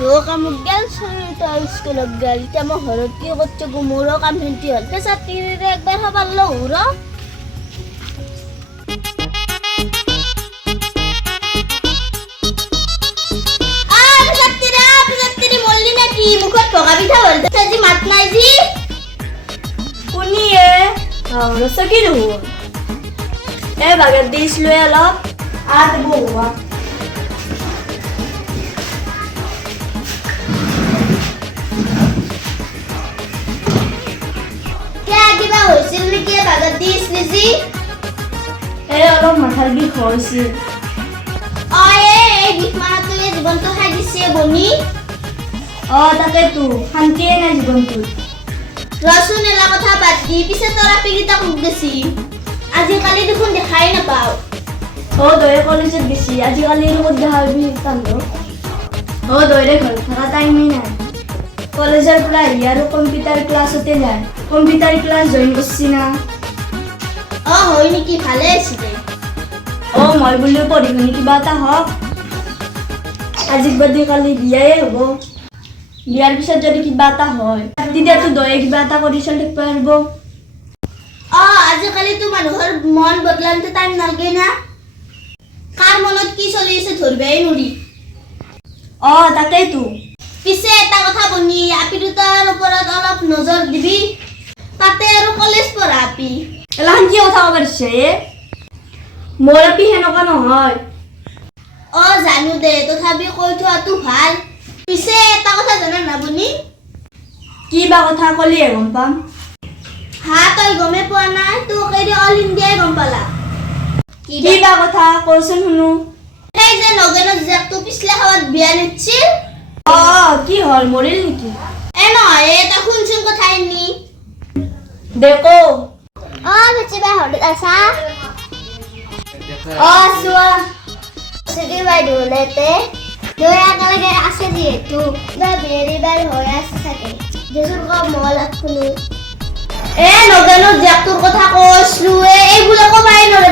তো কামত গেল তাৰ স্কুলত গেল এতিয়া মই ঘৰত কি কৰতে গো মোৰো কাম হেন্তি হল পেছা তিৰিৰে একবাৰ হবাৰ লহুৰ মুখত ভগা পিঠা হল আজি মাত নাই জি কোনিয়ে ৰসকি নহো বাগাত দিছিলো অলপ আত বহুৱা কিবা হৈছিল নেকি বাগাত দিছিলি জি অলপ মাথাৰ বিষ হৈছিল এই বিষ মাৰাটোৱে জীৱনটো খাই দিছে বনি তাকেতো শান্তিয়ে নাই জীৱনটোত ৰচোন এলা কথা বাদ দি পিছে তৰা পিগিতা কুক গেছি আজিকালি দেখোন দেখাই নাপাও দয়ে কলেজত গেছি আজিকালি ক'ত দেখা পাবি তান্দ দয়ে ঘৰত থকা টাইমেই নাই কলেজৰ পৰা আহি আৰু কম্পিউটাৰ ক্লাছতে যায় কম্পিউটাৰ ক্লাছ জইন কৰিছি না হয় নেকি ভালে আছিলে মই বুলিও পঢ়ি শুনি কিবা এটা হওক আজিক বাদে কালি বিয়াই হ'ব বিয়াৰ পিছত যদি কিবা এটা হয় তেতিয়াতো দয়ে কিবা এটা কৰি চলি থাকিব পাৰিব আজিকালিতো মানুহৰ মন বদলাওঁতে টাইম নালাগে না কাৰ মনত কি চলি আছে ধৰিবই নোৱাৰি তাকেইতো পিছে এটা কথা বনি আপি দুটাৰ ওপৰত অলপ নজৰ দিবি তাতে আৰু কলেজ পঢ়া আপি এলাহান কি কথা ক'ব দিছে মোৰ আপি সেনেকুৱা নহয় জানো দে তথাপি কৈ থোৱাটো ভাল পিছে এটা কথা জানা না বনি কি বা কথা ক'লিয়ে গম পাম তই গমে পোৱা নাই তোক এৰি অল ইণ্ডিয়াই গম পালা কি বা কথা কচোন শুনো সেই যে নগেনৰ জীয়েকটো পিছলে খাৱাত বিয়া নিছিল কি হ'ল মৰিল নেকি নহয় এটা শুনচোন কথা এনি দেখো বেছিবা হলত আছা চোৱা চিটি বাইদেউ লেতে দুই একেলগে আছে যিহেতু কিবা বেৰিবাৰ হৈ আছে চাগে দেচোন কম মই লাগ শুনো নগেনৰ জীয়েকটোৰ কথা কৈছিলো এইবোলে কবাই নৰে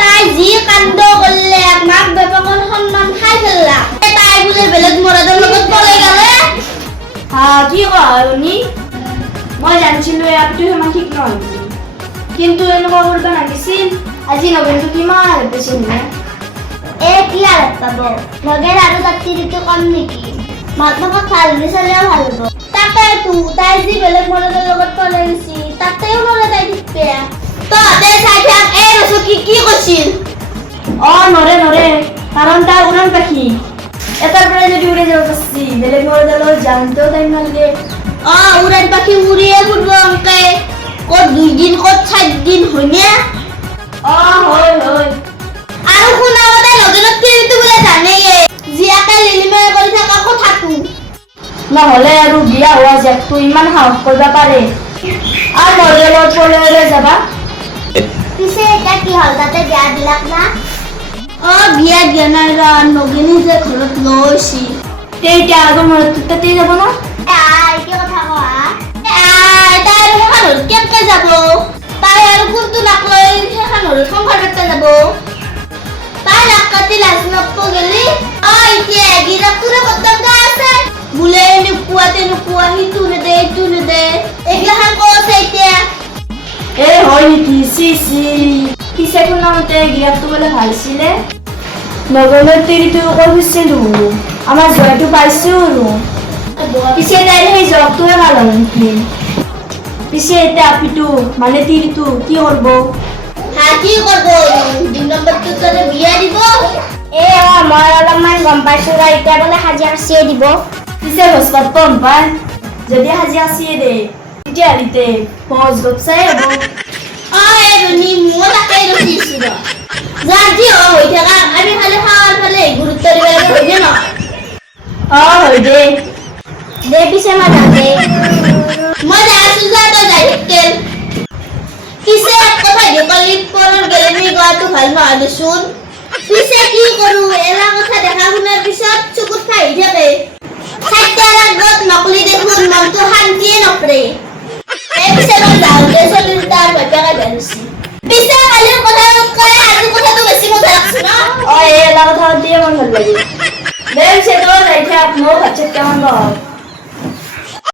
তাই যি কাণ্ড কৰিলে মাক বেপাকৰ সন্মান খাই পেলা তাই বোলে বেলেগ মৰাদৰ লগত পলাই গলে কি কোৱা শুনি মই জানিছিলো আপটো সিমান ঠিক নহয় বুলি কিন্তু এনেকুৱা কৰিব লাগিছিল আজি নগেনটো কিমান বেছি নে কি আৰাপ পাব নগেন আৰু তাত তিৰিটো কম নেকি মাক বাপক ভাল বুলি চালেও ভাল হ'ব তাকেতো তাই যি বেলেগ মৰাদৰ লগত পলাই গৈছি তাতেও নৰে তাই ঠিক বেয়া তহঁতে চাই থাক ৰচো কি কৈছিল নৰে কাৰণ তাৰ উৰাণ পাখি এটাৰ পৰা যদি উৰি যাব পাৰিছি বেলেগ মৰাদলৈ যাওঁতেও টাইম নালাগে উৰাণ পাখি উৰিয়ে ফুৰিব অংকে ক'ত 2 দিন ক'ত 4 দিন হয়নে হয় আৰু শুনাবতে লগেনত তিৰিটো বোলে জানেই জীয়াকে লিলিমাই কৰি থকা কথাটো নহ'লে আৰু বিয়া হোৱা জীয়েকটো ইমান সাহস কৰিব পাৰে আৰু মৰিলত পলাই যাবা পিছে এটা কি হ'ল তাতে বিয়া দিলাক না বিয়া দিয়া নাই নগিনী যে ঘৰত লৈছি এতিয়া আগৰ মনত তাতে যাব ন কি কথা কোৱা তাই আৰু সেইখন ঘৰত কেনেকে যাব তাই আৰু কোনটো নাক লৈ সেইখন ঘৰত সংসাৰ পাতিব যাব তাই নাক কাটি লাজ নকব গেলি এতিয়া গিৰাকটোৰে বদনাম আছে বোলে নোপোৱা সিটো নেদে এইটো নেদে এইগিলাখান কৈছে এতিয়া হয় নেকি পিছে শুনামতে গিৰাকটো বোলে ভালছিলে নগেনৰ তিৰিটো কৈছিলো আমাৰ জয়টো পাইছো আৰু পিছে তাইৰ সেই জবটোৱে ভাল হ'ল নেকি পিছে এতিয়া আপিটো মানে তিৰিটো কি কৰিব কি কৰিব 2 নম্বৰটো তাতে বিয়া দিব মই অলপমান গম পাইছো এতিয়া বোলে হাজিৰা চিয়ে দিব পিছে ভোজপাত গম পায় যদি হাজিৰা চিয়ে দে তেতিয়াহ'লে ভোজ গপচাই হ'ব এজনী মই তাকেই ৰখিছো যাৰ যি হৈ থকা আমি খালি খাৱাৰ ফালে গুৰুত্ব দিব লাগে হয়নে নহয় হয় দে পিছে মই যাতে মই যাইছো যা তই যাই থাকেল পিছে কথা কালি পৰৰ গেলেমি গোৱাটো ভাল নহয় দেচোন পিছে কি কৰো এলা কথা দেখা শুনাৰ পিছত চকুত খাই থাকে চাইতাৰ আগত নকলি দেখোন মনটো শান্তিয়ে নপৰে পিছে মই যাওঁতে চলিৰ তাৰ ভেটাকা জানিছি পিছে কালিৰ কথা কয় আজি কথাটো বেছি মজা লাগছে ন এলা কথা দিয়ে মন ভাল লাগে দে পিছে তই যাই থাক ময়ো ভাত চাত কেমন পাওঁ